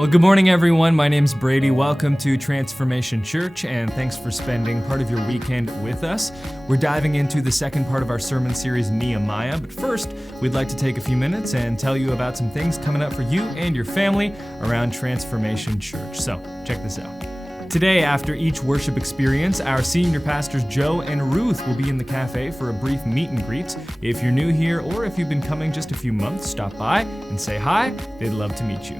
Well, good morning, everyone. My name's Brady. Welcome to Transformation Church, and thanks for spending part of your weekend with us. We're diving into the second part of our sermon series, Nehemiah. But first, we'd like to take a few minutes and tell you about some things coming up for you and your family around Transformation Church. So, check this out. Today, after each worship experience, our senior pastors Joe and Ruth will be in the cafe for a brief meet and greet. If you're new here or if you've been coming just a few months, stop by and say hi. They'd love to meet you.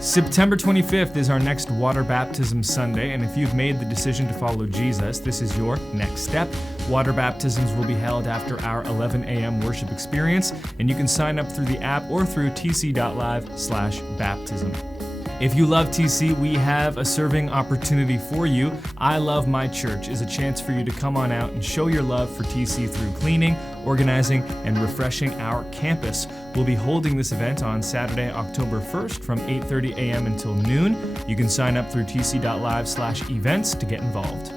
September 25th is our next Water Baptism Sunday, and if you've made the decision to follow Jesus, this is your next step. Water baptisms will be held after our 11 a.m. worship experience, and you can sign up through the app or through tc.live/baptism. If you love TC, we have a serving opportunity for you. I Love My Church is a chance for you to come on out and show your love for TC through cleaning, organizing, and refreshing our campus. We'll be holding this event on Saturday, October 1st from 8:30 a.m. until noon. You can sign up through tc.live/events to get involved.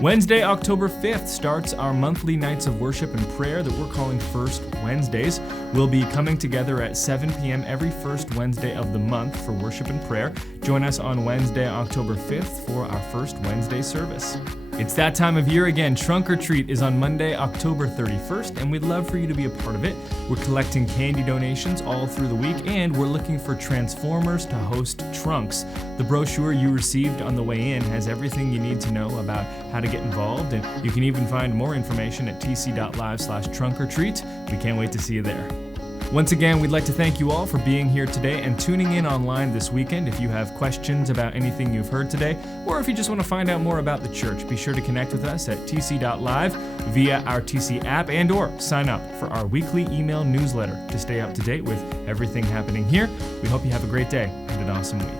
Wednesday, October 5th starts our monthly nights of worship and prayer that we're calling First Wednesdays. We'll be coming together at 7 p.m. every first Wednesday of the month for worship and prayer. Join us on Wednesday, October 5th for our First Wednesday service. It's that time of year again. Trunk or Treat is on Monday, October 31st, and we'd love for you to be a part of it. We're collecting candy donations all through the week, and we're looking for transformers to host trunks. The brochure you received on the way in has everything you need to know about how to get involved, and you can even find more information at tc.live/trunkortreat. We can't wait to see you there. Once again, we'd like to thank you all for being here today and tuning in online this weekend. If you have questions about anything you've heard today, or if you just want to find out more about the church, be sure to connect with us at tc.live via our TC app and or sign up for our weekly email newsletter to stay up to date with everything happening here. We hope you have a great day and an awesome week.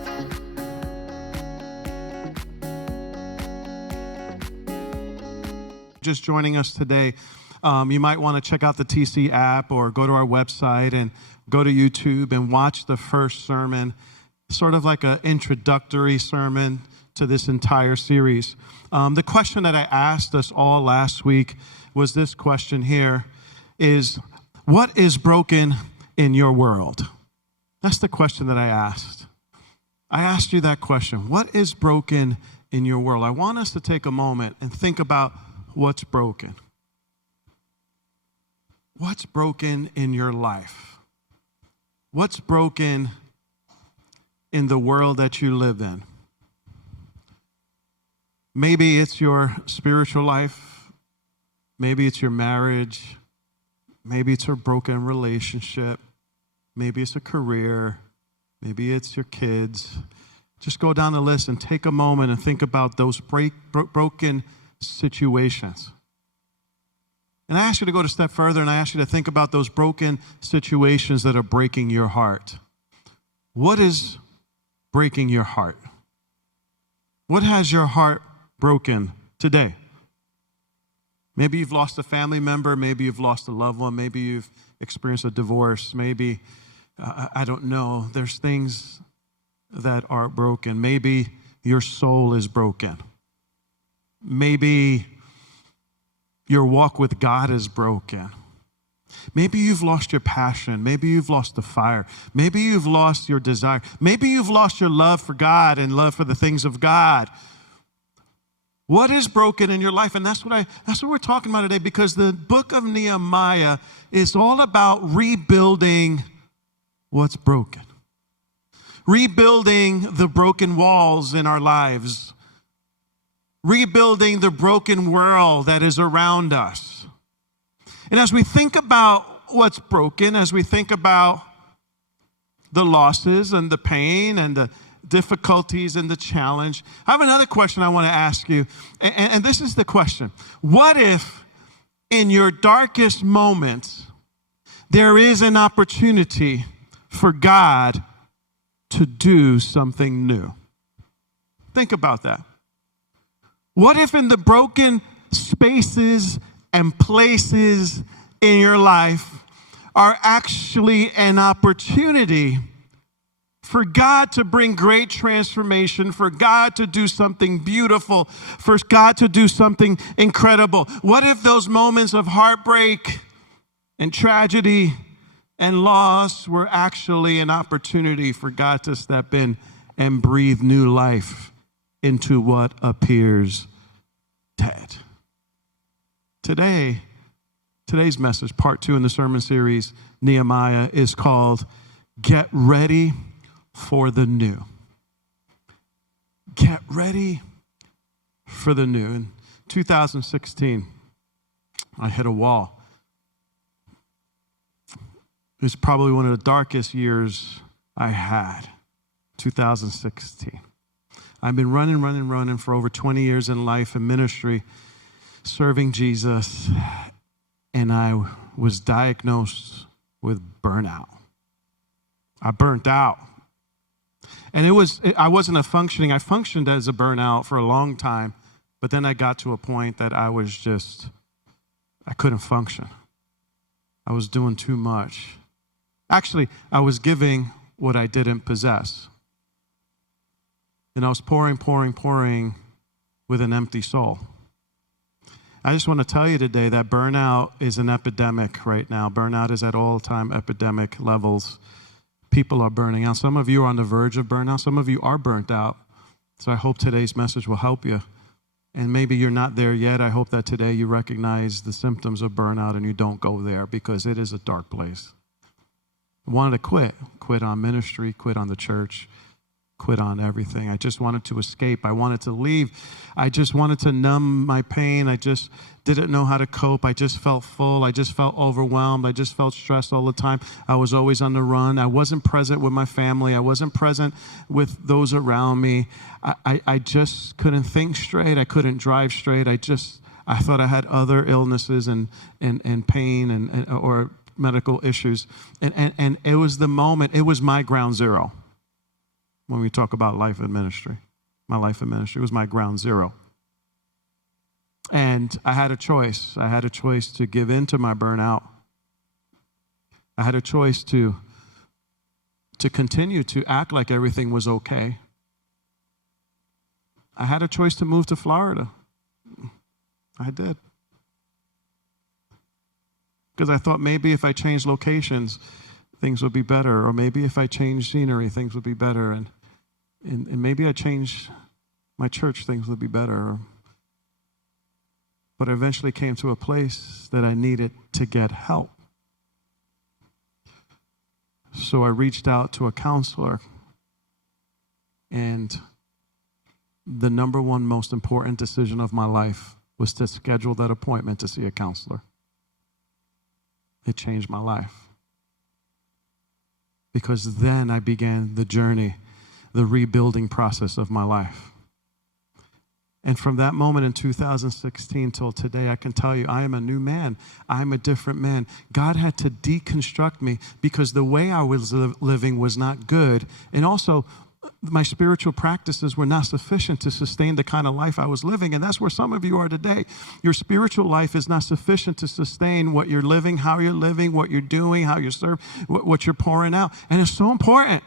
Just joining us today, you might want to check out the TC app or go to our website and go to YouTube and watch the first sermon, sort of like an introductory sermon to this entire series. The question that I asked us all last week was this question here, is what is broken in your world? That's the question that I asked. I asked you that question. What is broken in your world? I want us to take a moment and think about what's broken. What's broken in your life? What's broken in the world that you live in? Maybe it's your spiritual life. Maybe it's your marriage. Maybe it's a broken relationship. Maybe it's a career. Maybe it's your kids. Just go down the list and take a moment and think about those broken situations. And I ask you to go a step further, and I ask you to think about those broken situations that are breaking your heart. What is breaking your heart? What has your heart broken today? Maybe you've lost a family member. Maybe you've lost a loved one. Maybe you've experienced a divorce. Maybe, I don't know. There's things that are broken. Maybe your soul is broken. Maybe your walk with God is broken. Maybe you've lost your passion. Maybe you've lost the fire. Maybe you've lost your desire. Maybe you've lost your love for God and love for the things of God. What is broken in your life? And that's what we're talking about today, because the book of Nehemiah is all about rebuilding what's broken. Rebuilding the broken walls in our lives. Rebuilding the broken world that is around us. And as we think about what's broken, as we think about the losses and the pain and the difficulties and the challenge, I have another question I want to ask you. And this is the question. What if in your darkest moments there is an opportunity for God to do something new? Think about that. What if in the broken spaces and places in your life are actually an opportunity for God to bring great transformation, for God to do something beautiful, for God to do something incredible? What if those moments of heartbreak and tragedy and loss were actually an opportunity for God to step in and breathe new life into what appears dead. Today's message, part 2 in the sermon series, Nehemiah, is called Get Ready for the New. Get ready for the new. In 2016, I hit a wall. It was probably one of the darkest years I had, 2016. I've been running for over 20 years in life and ministry, serving Jesus, and I was diagnosed with burnout. I burnt out. And I functioned as a burnout for a long time, but then I got to a point that I couldn't function. I was doing too much. Actually, I was giving what I didn't possess. And I was pouring with an empty soul. I just want to tell you today that burnout is an epidemic right now. Burnout is at all-time epidemic levels. People are burning out. Some of you are on the verge of burnout. Some of you are burnt out. So I hope today's message will help you. And maybe you're not there yet. I hope that today you recognize the symptoms of burnout and you don't go there, because it is a dark place. I wanted to quit on ministry, quit on the church, quit on everything. I just wanted to escape. I wanted to leave. I just wanted to numb my pain. I just didn't know how to cope. I just felt full. I just felt overwhelmed. I just felt stressed all the time. I was always on the run. I wasn't present with my family. I wasn't present with those around me. I just couldn't think straight. I couldn't drive straight. I thought I had other illnesses and pain or medical issues. And it was the moment, it was my ground zero. When we talk about life and ministry, my life and ministry was my ground zero. And I had a choice. I had a choice to give in to my burnout. I had a choice to continue to act like everything was okay. I had a choice to move to Florida. I did. Because I thought maybe if I changed locations, things would be better. Or maybe if I changed scenery, things would be better. And maybe I changed my church, things would be better. But I eventually came to a place that I needed to get help. So I reached out to a counselor. And the number one most important decision of my life was to schedule that appointment to see a counselor. It changed my life. Because then I began the journey, the rebuilding process of my life. And from that moment in 2016 till today, I can tell you, I am a new man. I am a different man. God had to deconstruct me because the way I was living was not good. And also, my spiritual practices were not sufficient to sustain the kind of life I was living. And that's where some of you are today. Your spiritual life is not sufficient to sustain what you're living, how you're living, what you're doing, how you serve, what you're pouring out. And it's so important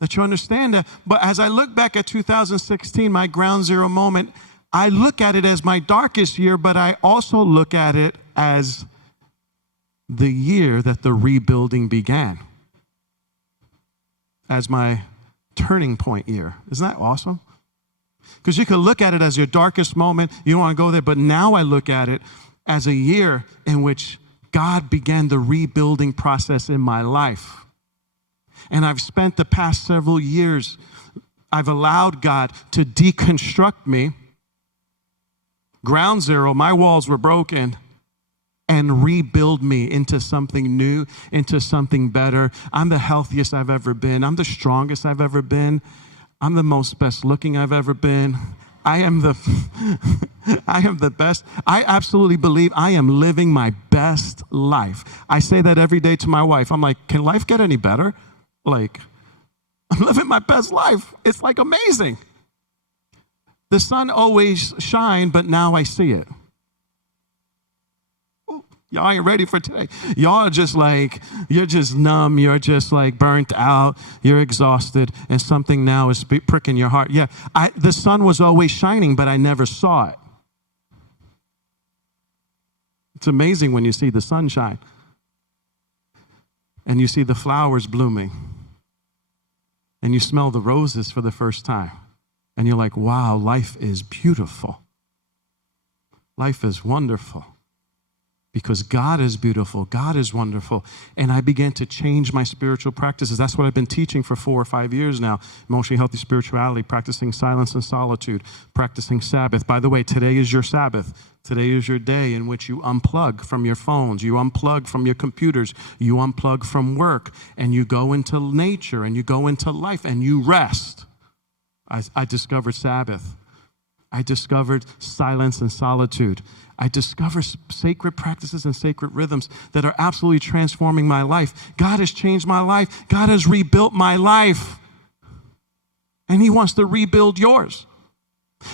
that you understand that. But as I look back at 2016, my ground zero moment, I look at it as my darkest year, but I also look at it as the year that the rebuilding began, as my turning point year. Isn't that awesome? Because you could look at it as your darkest moment. You don't want to go there. But now I look at it as a year in which God began the rebuilding process in my life. And I've spent the past several years, I've allowed God to deconstruct me. Ground zero, my walls were broken, and rebuild me into something new, into something better. I'm the healthiest I've ever been. I'm the strongest I've ever been. I'm the most best looking I've ever been. I am the best. I absolutely believe I am living my best life. I say that every day to my wife. I'm like, can life get any better? Like, I'm living my best life. It's like amazing. The sun always shined, but now I see it. Y'all ain't ready for today. Y'all are just like, you're just numb. You're just like burnt out. You're exhausted. And something now is pricking your heart. Yeah, the sun was always shining, but I never saw it. It's amazing when you see the sunshine and you see the flowers blooming and you smell the roses for the first time. And you're like, wow, life is beautiful. Life is wonderful. Because God is beautiful. God is wonderful. And I began to change my spiritual practices. That's what I've been teaching for 4 or 5 years now. Emotionally healthy spirituality, practicing silence and solitude, practicing Sabbath. By the way, today is your Sabbath. Today is your day in which you unplug from your phones, you unplug from your computers, you unplug from work, and you go into nature, and you go into life, and you rest. I discovered Sabbath. I discovered silence and solitude. I discovered sacred practices and sacred rhythms that are absolutely transforming my life. God has changed my life. God has rebuilt my life. And he wants to rebuild yours.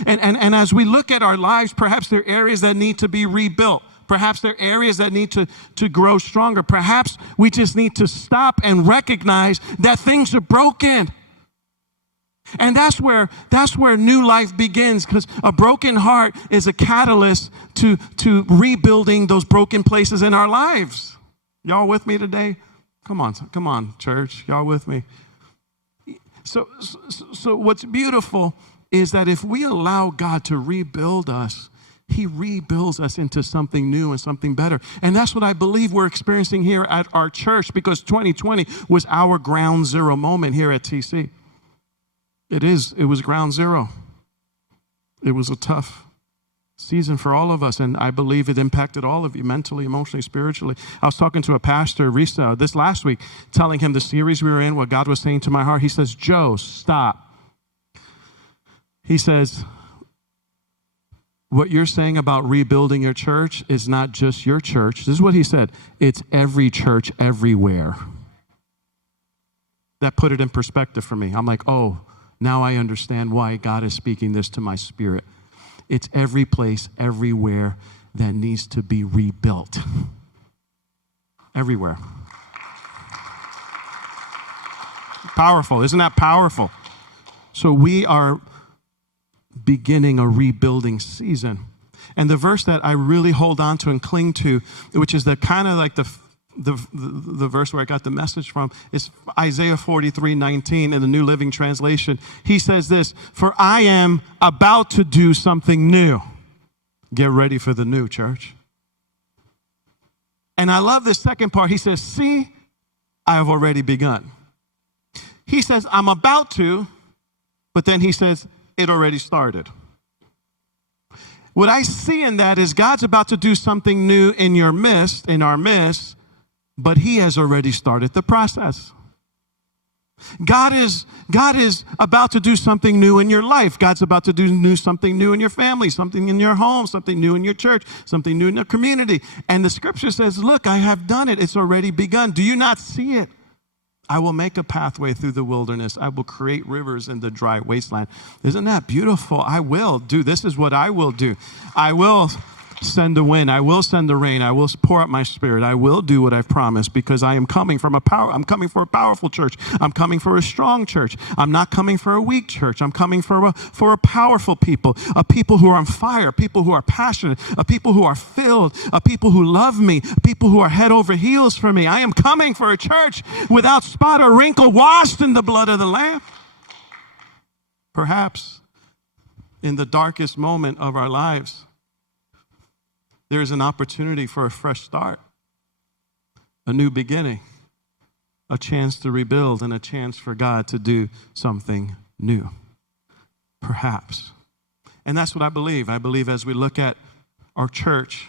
And as we look at our lives, perhaps there are areas that need to be rebuilt. Perhaps there are areas that need to grow stronger. Perhaps we just need to stop and recognize that things are broken. And that's where new life begins, because a broken heart is a catalyst to rebuilding those broken places in our lives. Y'all with me today? Come on, church. Y'all with me? So what's beautiful is that if we allow God to rebuild us, he rebuilds us into something new and something better. And that's what I believe we're experiencing here at our church, because 2020 was our ground zero moment here at TC. It was ground zero. It was a tough season for all of us, and I believe it impacted all of you mentally, emotionally, spiritually. I was talking to a pastor, Risa, this last week, telling him the series we were in, what God was saying to my heart. He says, Joe, stop. He says, what you're saying about rebuilding your church is not just your church. This is what he said. It's every church everywhere. That put it in perspective for me. I'm like, oh, now I understand why God is speaking this to my spirit. It's every place, everywhere that needs to be rebuilt. Everywhere. Powerful. Isn't that powerful? So we are beginning a rebuilding season. And the verse that I really hold on to and cling to, which is the kind of like the verse where I got the message from, is Isaiah 43:19 in the New Living Translation. He says this, for I am about to do something new. Get ready for the new, church. And I love this second part. He says, see, I have already begun. He says, I'm about to, but then he says, it already started. What I see in that is God's about to do something new in your midst, in our midst, but he has already started the process. God is about to do something new in your life. God's about to do something new in your family, something in your home, something new in your church, something new in the community. And the scripture says, look, I have done it. It's already begun. Do you not see it? I will make a pathway through the wilderness. I will create rivers in the dry wasteland. Isn't that beautiful? I will do. This is what I will do. I will send the wind. I will send the rain. I will pour out my spirit. I will do what I've promised, because I am coming from I'm coming for a powerful church. I'm coming for a strong church. I'm not coming for a weak church. I'm coming for a powerful people, a people who are on fire, people who are passionate, a people who are filled, a people who love me, people who are head over heels for me. I am coming for a church without spot or wrinkle, washed in the blood of the Lamb. Perhaps in the darkest moment of our lives, there is an opportunity for a fresh start, a new beginning, a chance to rebuild, and a chance for God to do something new, perhaps. And that's what I believe. I believe as we look at our church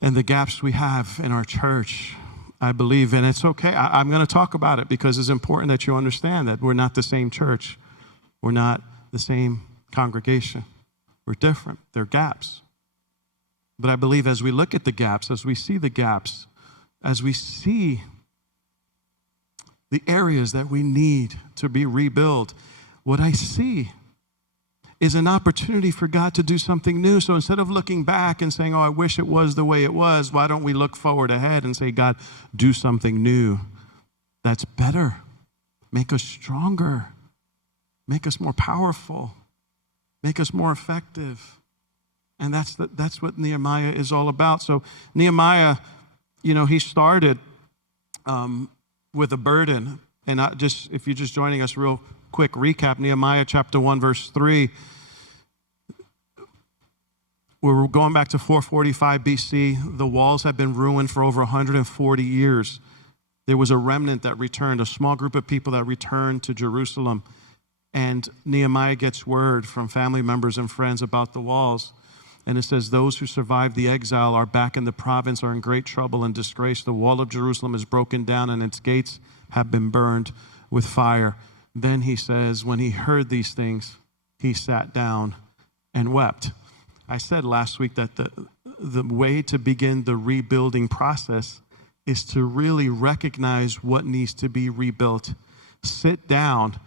and the gaps we have in our church, I believe, and it's okay, I'm going to talk about it because it's important that you understand that we're not the same church. We're not the same congregation. We're different. There are gaps. But I believe as we look at the gaps, as we see the gaps, as we see the areas that we need to be rebuilt, what I see is an opportunity for God to do something new. So instead of looking back and saying, oh, I wish it was the way it was, why don't we look forward ahead and say, God, do something new that's better. Make us stronger. Make us more powerful. Make us more effective. And that's what Nehemiah is all about. So Nehemiah, he started with a burden. And if you're just joining us, real quick recap, Nehemiah chapter 1, verse 3. We're going back to 445 BC. The walls had been ruined for over 140 years. There was a remnant that returned, a small group of people that returned to Jerusalem. And Nehemiah gets word from family members and friends about the walls. And it says, those who survived the exile are back in the province, are in great trouble and disgrace. The wall of Jerusalem is broken down and its gates have been burned with fire. Then he says, when he heard these things, he sat down and wept. I said last week that the way to begin the rebuilding process is to really recognize what needs to be rebuilt. Sit down,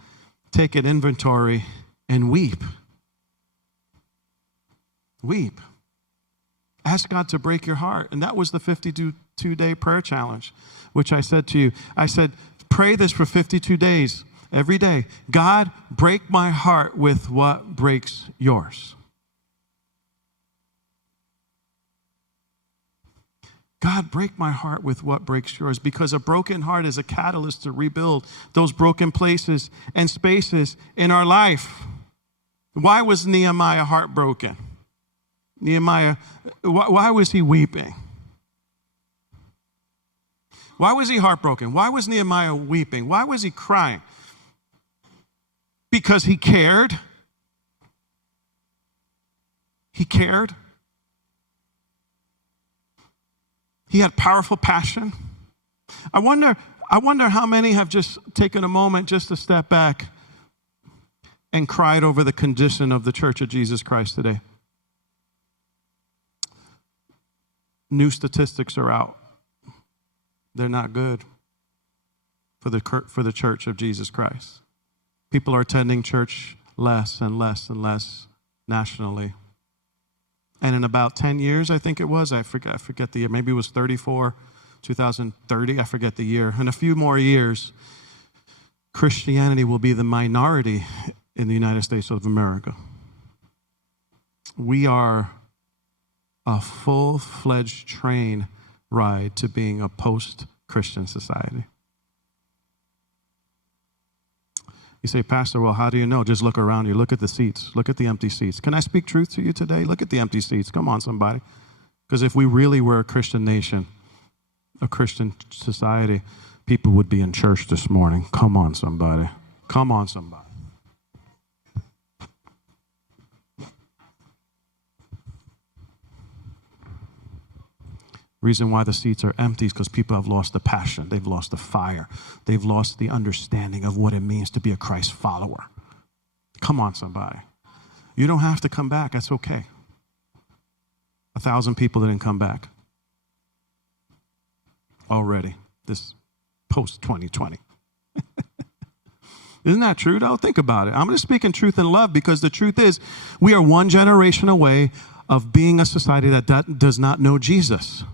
take an inventory, and weep. Weep. Ask God to break your heart. And that was the 52-day prayer challenge, which I said to you. I said, pray this for 52 days, every day. God, break my heart with what breaks yours. God, break my heart with what breaks yours, because a broken heart is a catalyst to rebuild those broken places and spaces in our life. Why was Nehemiah heartbroken? Nehemiah, why was he weeping? Why was he heartbroken? Why was Nehemiah weeping? Why was he crying? Because he cared. He cared. He had powerful passion. I wonder how many have just taken a moment just to step back and cried over the condition of the Church of Jesus Christ today. New statistics are out. They're not good for the Church of Jesus Christ. People are attending church less and less and less nationally. And in about 10 years, I think it was, I forget the year, maybe it was 2030, I forget the year. In a few more years, Christianity will be the minority in the United States of America. We are a full-fledged train ride to being a post-Christian society. You say, Pastor, well, how do you know? Just look around you. Look at the seats. Look at the empty seats. Can I speak truth to you today? Look at the empty seats. Come on, somebody. Because if we really were a Christian nation, a Christian society, people would be in church this morning. Come on, somebody. Come on, somebody. Reason why the seats are empty is because people have lost the passion. They've lost the fire. They've lost the understanding of what it means to be a Christ follower. Come on, somebody. You don't have to come back. That's okay. 1,000 people didn't come back already, this post-2020. Isn't that true, though? Think about it. I'm going to speak in truth and love, because the truth is we are one generation away of being a society that does not know Jesus.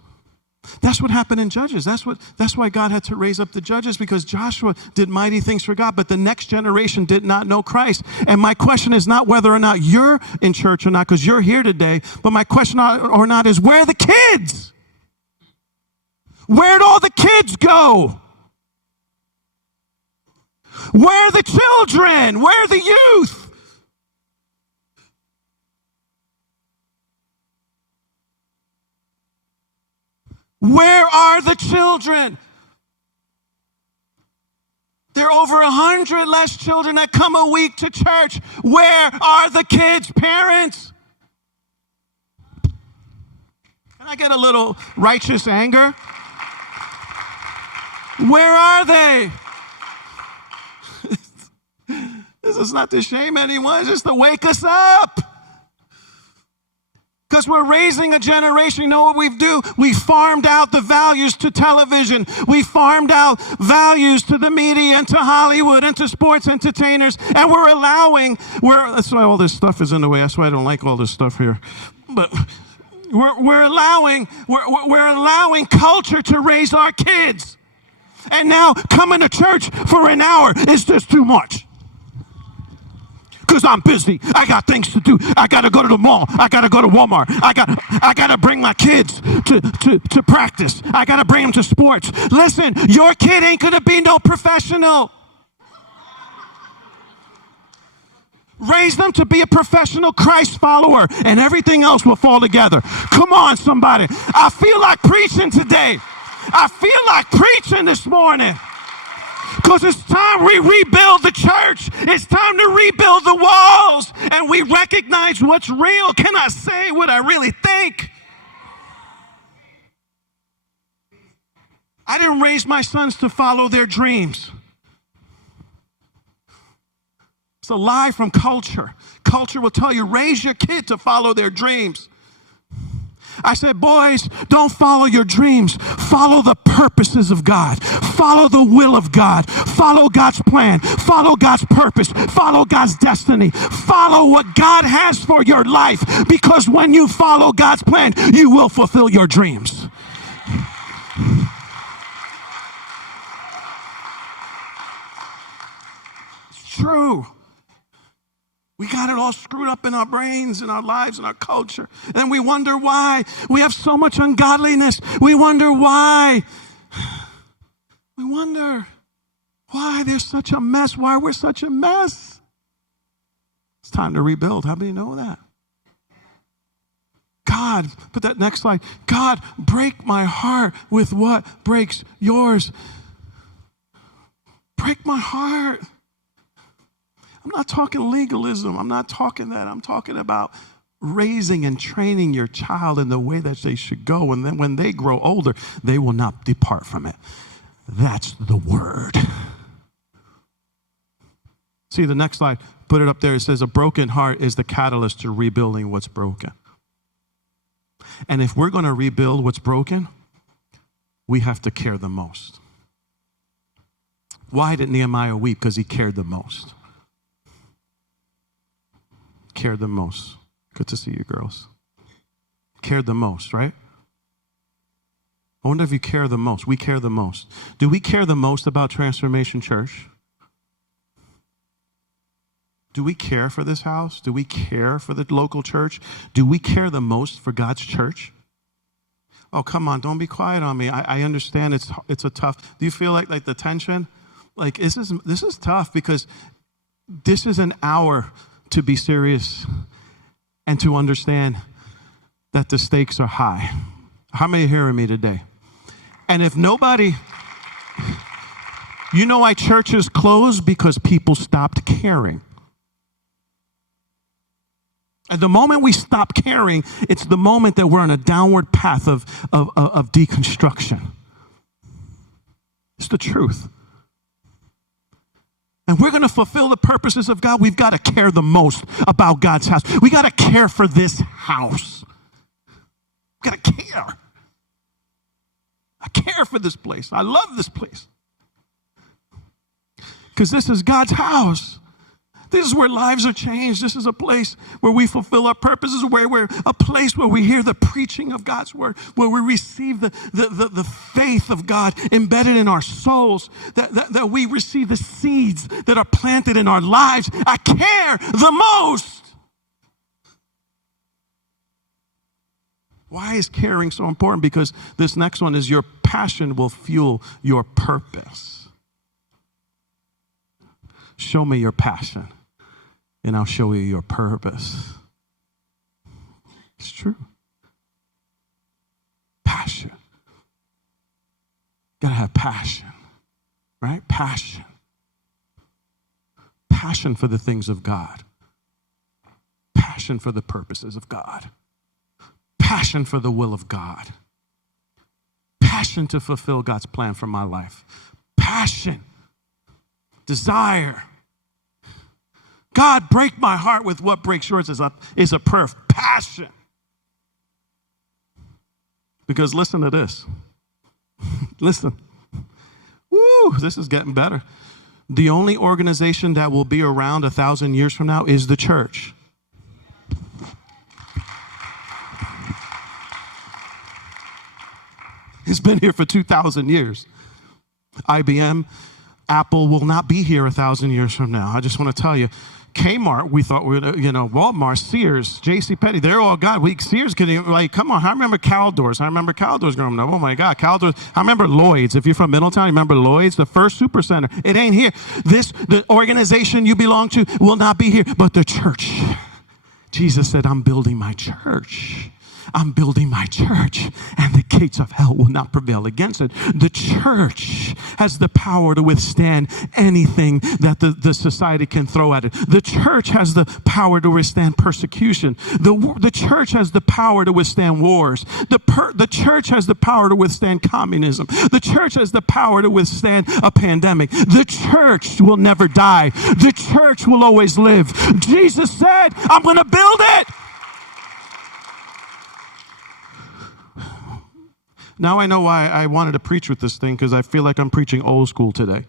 That's what happened in Judges. That's why God had to raise up the judges, because Joshua did mighty things for God, but the next generation did not know Christ. And my question is not whether or not you're in church or not, because you're here today, but my question or not is, where are the kids? Where'd all the kids go? Where are the children? Where are the youth? Where are the children? There are over 100 less children that come a week to church. Where are the kids' parents? Can I get a little righteous anger? Where are they? This is not to shame anyone, it's just to wake us up. Because we're raising a generation. You know what we do? We farmed out the values to television. We farmed out values to the media and to Hollywood and to sports entertainers. And that's why all this stuff is in the way. That's why I don't like all this stuff here. But we're allowing culture to raise our kids. And now coming to church for an hour is just too much. Because I'm busy. I got things to do. I got to go to the mall. I got to go to Walmart. I got to bring my kids to practice. I got to bring them to sports. Listen, your kid ain't going to be no professional. Raise them to be a professional Christ follower, and everything else will fall together. Come on, somebody. I feel like preaching today. I feel like preaching this morning. Because it's time we rebuild the church. It's time to rebuild the walls. And we recognize what's real. Can I say what I really think? I didn't raise my sons to follow their dreams. It's a lie from culture. Culture will tell you, raise your kid to follow their dreams. I said, boys, don't follow your dreams. Follow the purposes of God. Follow the will of God. Follow God's plan. Follow God's purpose. Follow God's destiny. Follow what God has for your life. Because when you follow God's plan, you will fulfill your dreams. It's true. We got it all screwed up in our brains, in our lives, in our culture. And we wonder why. We have so much ungodliness. We wonder why. We wonder why there's such a mess, why we're such a mess. It's time to rebuild. How many know that? God, put that next slide. God, break my heart with what breaks yours. Break my heart. I'm not talking legalism. I'm not talking that. I'm talking about raising and training your child in the way that they should go. And then when they grow older, they will not depart from it. That's the word. See the next slide. Put it up there. It says a broken heart is the catalyst to rebuilding what's broken. And if we're going to rebuild what's broken, we have to care the most. Why did Nehemiah weep? Because he cared the most. Cared the most. Good to see you, girls. Cared the most, right? I wonder if you care the most. We care the most. Do we care the most about Transformation Church? Do we care for this house? Do we care for the local church? Do we care the most for God's church? Oh, come on, don't be quiet on me. I understand it's a tough. Do you feel like the tension? Like this is tough because this is an hour to be serious and to understand that the stakes are high. How many are hearing me today? And if nobody, you know why churches close? Because people stopped caring. At the moment we stop caring, it's the moment that we're on a downward path of deconstruction. It's the truth. And we're going to fulfill the purposes of God. We've got to care the most about God's house. We got to care for this house. We've got to care. I care for this place. I love this place. Because this is God's house. This is where lives are changed. This is a place where we fulfill our purpose. This is where we're a place where we hear the preaching of God's word, where we receive the faith of God embedded in our souls, that we receive the seeds that are planted in our lives. I care the most. Why is caring so important? Because this next one is your passion will fuel your purpose. Show me your passion, and I'll show you your purpose. It's true. Passion. You gotta have passion, right? Passion. Passion for the things of God. Passion for the purposes of God. Passion for the will of God. Passion to fulfill God's plan for my life. Passion. Desire. God, break my heart with what breaks yours is a prayer of passion. Because listen to this. Listen. Woo, this is getting better. The only organization that will be around 1,000 years from now is the church. It's been here for 2,000 years. IBM, Apple will not be here 1,000 years from now. I just want to tell you, Kmart, we thought Walmart, Sears, JCPenney, they're all God. Sears could, like, come on. I remember Caldors. I remember Caldors growing up. Oh my God, Caldors. I remember Lloyd's. If you're from Middletown, you remember Lloyd's, the first super center. It ain't here. The organization you belong to will not be here, but the church. Jesus said, I'm building my church. I'm building my church, and the gates of hell will not prevail against it. The church has the power to withstand anything that the society can throw at it. The church has the power to withstand persecution. The church has the power to withstand wars. The church has the power to withstand communism. The church has the power to withstand a pandemic. The church will never die. The church will always live. Jesus said, I'm going to build it. Now I know why I wanted to preach with this thing, because I feel like I'm preaching old school today.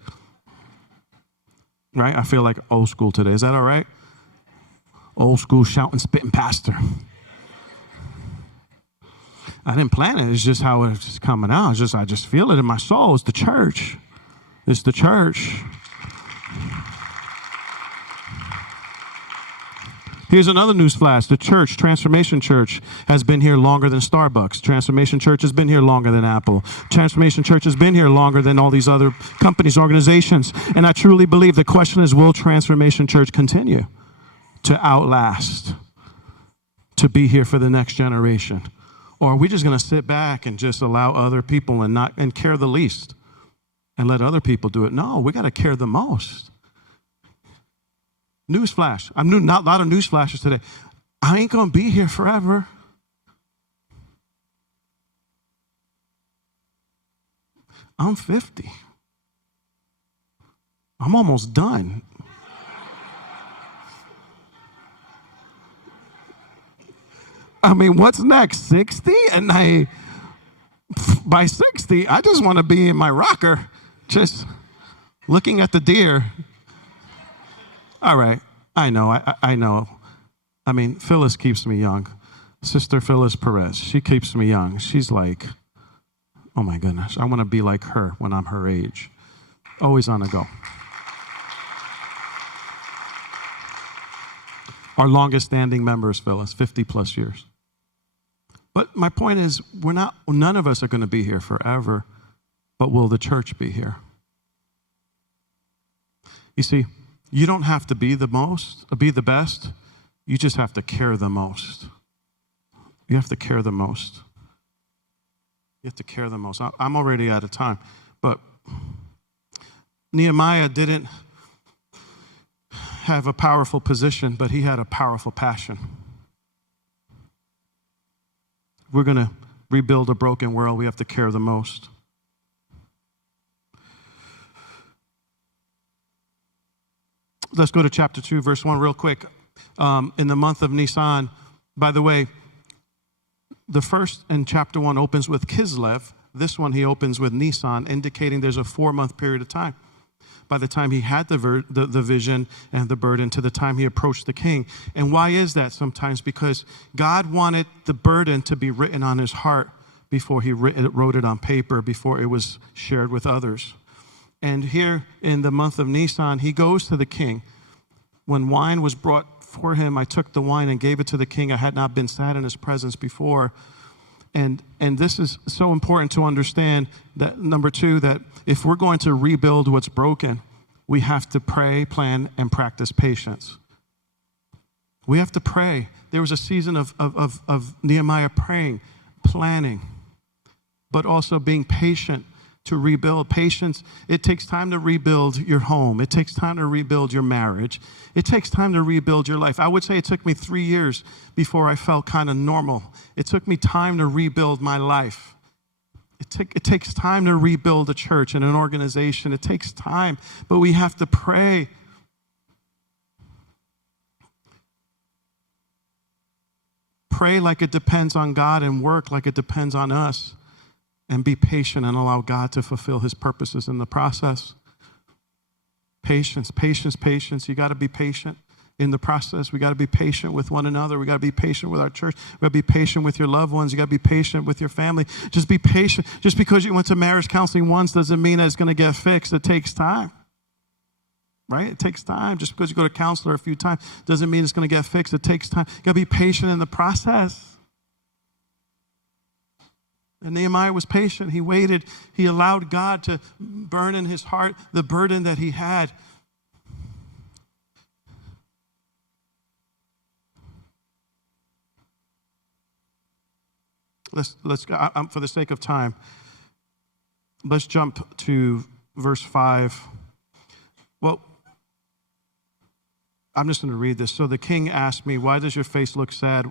Right? I feel like old school today. Is that all right? Old school shouting, spitting pastor. I didn't plan it. It's just how it's coming out. I just feel it in my soul. It's the church. It's the church. Here's another news flash. The church, Transformation Church, has been here longer than Starbucks. Transformation Church has been here longer than Apple. Transformation Church has been here longer than all these other companies, organizations. And I truly believe the question is, will Transformation Church continue to outlast, to be here for the next generation? Or are we just going to sit back and just allow other people and care the least and let other people do it? No, we got to care the most. Newsflash. Not a lot of news flashes today. I ain't going to be here forever. I'm 50. I'm almost done. I mean, what's next? 60? And by 60, I just want to be in my rocker, just looking at the deer. All right, I know, I know. I mean, Phyllis keeps me young. Sister Phyllis Perez, she keeps me young. She's like, oh my goodness, I want to be like her when I'm her age. Always on the go. Our longest standing member is Phyllis, 50 plus years. But my point is, none of us are going to be here forever, but will the church be here? You see, you don't have to be the best. You just have to care the most. You have to care the most. You have to care the most. I'm already out of time, but Nehemiah didn't have a powerful position, but he had a powerful passion. We're going to rebuild a broken world. We have to care the most. Let's go to chapter 2, verse 1 real quick. In the month of Nisan, by the way, the first in chapter 1 opens with Kislev. This one he opens with Nisan, indicating there's a 4-month period of time. By the time he had the vision and the burden to the time he approached the king. And why is that? Sometimes because God wanted the burden to be written on his heart before he wrote it on paper, before it was shared with others. And here in the month of Nisan, he goes to the king. When wine was brought for him, I took the wine and gave it to the king. I had not been sad in his presence before. And this is so important to understand that, number 2, that if we're going to rebuild what's broken, we have to pray, plan, and practice patience. We have to pray. There was a season of Nehemiah praying, planning, but also being patient to rebuild. Patience, it takes time to rebuild your home. It takes time to rebuild your marriage. It takes time to rebuild your life. I would say it took me 3 years before I felt kind of normal. It took me time to rebuild my life. It takes time to rebuild a church and an organization. It takes time, but we have to pray. Pray like it depends on God and work like it depends on us. And be patient and allow God to fulfill his purposes in the process. Patience, patience, patience. You got to be patient in the process. We got to be patient with one another. We got to be patient with our church. We got to be patient with your loved ones. You got to be patient with your family. Just be patient. Just because you went to marriage counseling once doesn't mean that it's going to get fixed. It takes time. right? It takes time. Just because you go to a counselor a few times doesn't mean it's going to get fixed. It takes time. You got to be patient in the process. And Nehemiah was patient. He waited. He allowed God to burn in his heart the burden that he had. Let's for the sake of time, let's jump to verse 5. Well, I'm just going to read this. So the king asked me, "Why does your face look sad?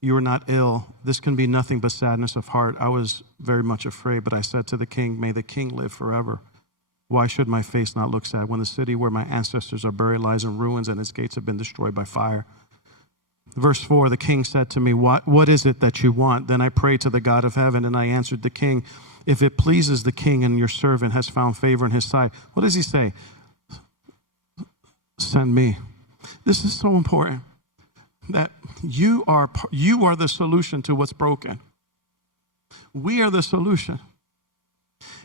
You are not ill. This can be nothing but sadness of heart." I was very much afraid, but I said to the king, "May the king live forever. Why should my face not look sad when the city where my ancestors are buried lies in ruins and its gates have been destroyed by fire?" Verse 4, the king said to me, what is it that you want? Then I prayed to the God of heaven, and I answered the king, "If it pleases the king and your servant has found favor in his sight." What does he say? Send me. This is so important, that you are the solution to what's broken. We are the solution.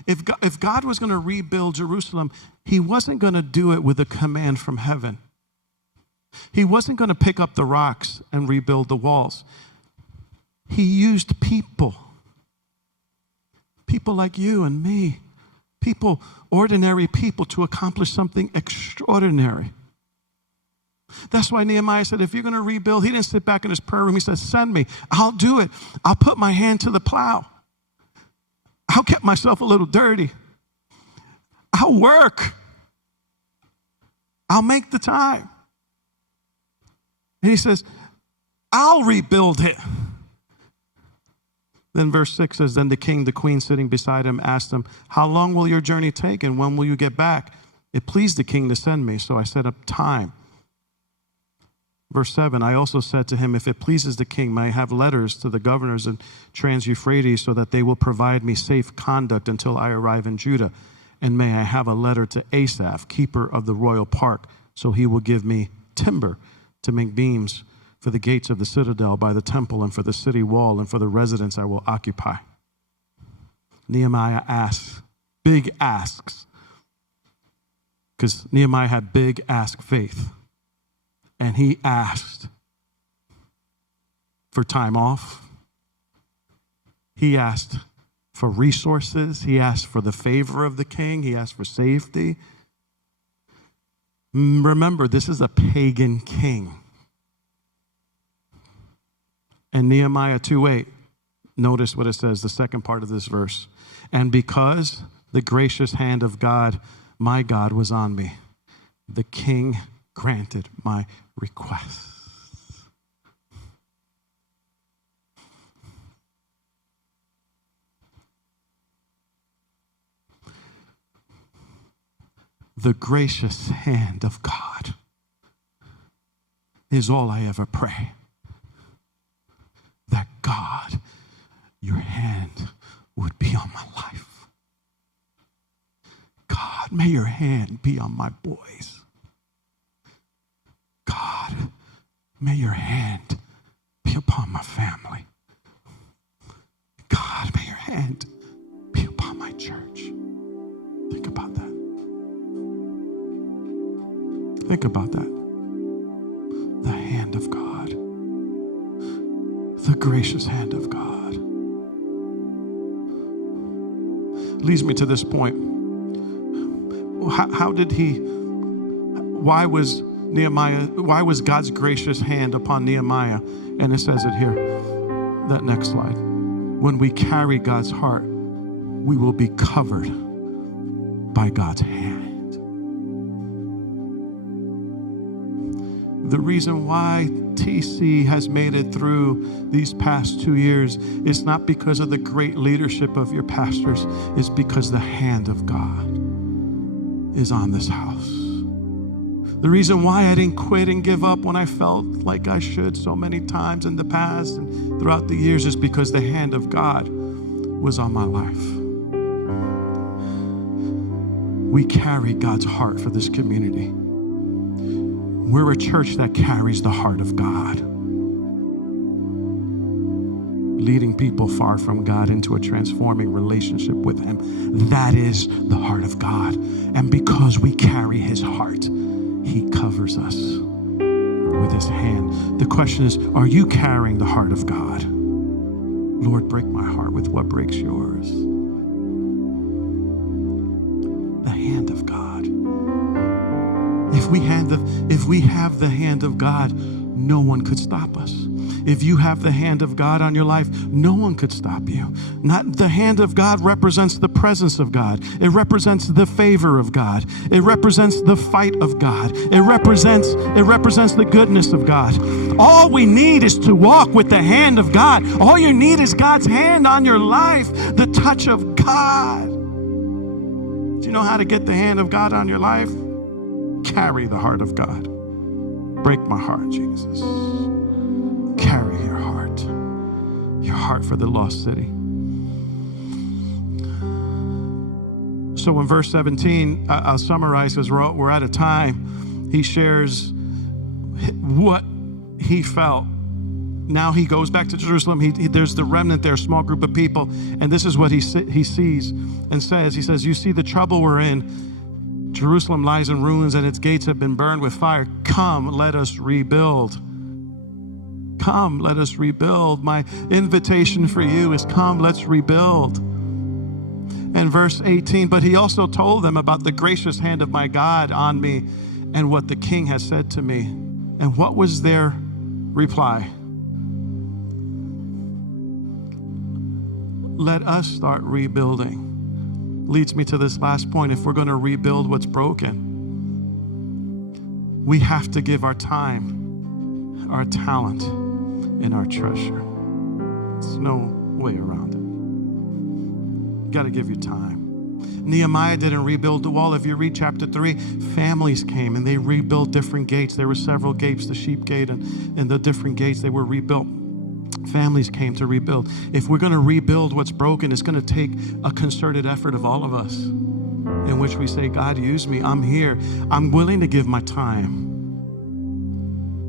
If God was going to rebuild Jerusalem, he wasn't going to do it with a command from heaven. He wasn't going to pick up the rocks and rebuild the walls. He used people like you and me, ordinary people, to accomplish something extraordinary. That's why Nehemiah said, if you're going to rebuild, he didn't sit back in his prayer room. He said, "Send me. I'll do it. I'll put my hand to the plow. I'll get myself a little dirty. I'll work. I'll make the time." And he says, "I'll rebuild it." Then verse 6 says, then the king, the queen sitting beside him, asked him, "How long will your journey take, and when will you get back?" It pleased the king to send me, so I set up time. Verse 7, I also said to him, "If it pleases the king, may I have letters to the governors in Trans-Euphrates so that they will provide me safe conduct until I arrive in Judah? And may I have a letter to Asaph, keeper of the royal park, so he will give me timber to make beams for the gates of the citadel by the temple and for the city wall and for the residence I will occupy." Nehemiah asks, big asks, because Nehemiah had big ask faith. And he asked for time off. He asked for resources. He asked for the favor of the king. He asked for safety. Remember, this is a pagan king. And Nehemiah 2:8, notice what it says, the second part of this verse. "And because the gracious hand of God, my God, was on me, the king granted my request." The gracious hand of God is all I ever pray. That God, your hand would be on my life. God, may your hand be on my boys. God, may your hand be upon my family. God, may your hand be upon my church. Think about that. Think about that. The hand of God. The gracious hand of God. Leads me to this point. Why was God's gracious hand upon Nehemiah? And it says it here, that next slide. When we carry God's heart, we will be covered by God's hand. The reason why TC has made it through these past 2 years is not because of the great leadership of your pastors. It's because the hand of God is on this house. The reason why I didn't quit and give up when I felt like I should so many times in the past and throughout the years is because the hand of God was on my life. We carry God's heart for this community. We're a church that carries the heart of God. leading people far from God into a transforming relationship with him. That is the heart of God. And because we carry his heart, he covers us with his hand. The question is, are you carrying the heart of God? Lord, break my heart with what breaks yours. The hand of God. If we have the hand of God, no one could stop us. If you have the hand of God on your life, no one could stop you. Not the hand of God represents the presence of God. It represents the favor of God. It represents the fight of God. It represents the goodness of God. All we need is to walk with the hand of God. All you need is God's hand on your life, the touch of God. Do you know how to get the hand of God on your life? Carry the heart of God. Break my heart, Jesus. Carry your heart for the lost city. So in verse 17, I'll summarize because we're out of time. He shares what he felt. Now he goes back to Jerusalem. There's the remnant there, a small group of people. And this is what he sees and says. He says, you see the trouble we're in. Jerusalem lies in ruins and its gates have been burned with fire. Come, let us rebuild. Come, let us rebuild. My invitation for you is come, let's rebuild. And verse 18, but he also told them about the gracious hand of my God on me and what the king has said to me. And what was their reply? Let us start rebuilding. Leads me to this last point. If we're going to rebuild what's broken, we have to give our time, our talent, and our treasure. There's no way around it. You got to give your time. Nehemiah didn't rebuild the wall. If you read chapter 3, families came and they rebuilt different gates. There were several gates, the sheep gate and the different gates, they were rebuilt. Families came to rebuild. If we're going to rebuild what's broken, it's going to take a concerted effort of all of us in which we say, God, use me. I'm here. I'm willing to give my time,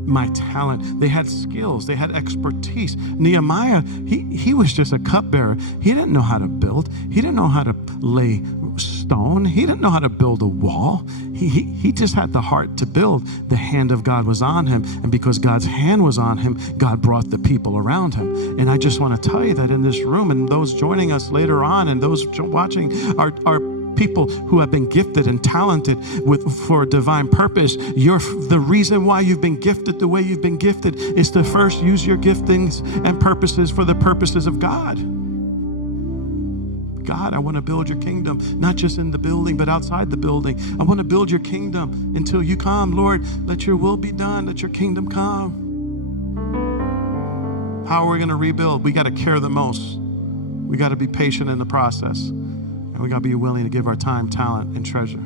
my talent. They had skills. They had expertise. Nehemiah, he was just a cupbearer. He didn't know how to build. He didn't know how to lay stone. He didn't know how to build a wall. He just had the heart to build. The hand of God was on him. And because God's hand was on him, God brought the people around him. And I just want to tell you that in this room and those joining us later on and those watching are people who have been gifted and talented for a divine purpose. The reason why you've been gifted the way you've been gifted is to first use your giftings and purposes for the purposes of God. God, I want to build your kingdom, not just in the building, but outside the building. I want to build your kingdom until you come. Lord, let your will be done. Let your kingdom come. How are we going to rebuild? We got to care the most. We got to be patient in the process. And we got to be willing to give our time, talent, and treasure.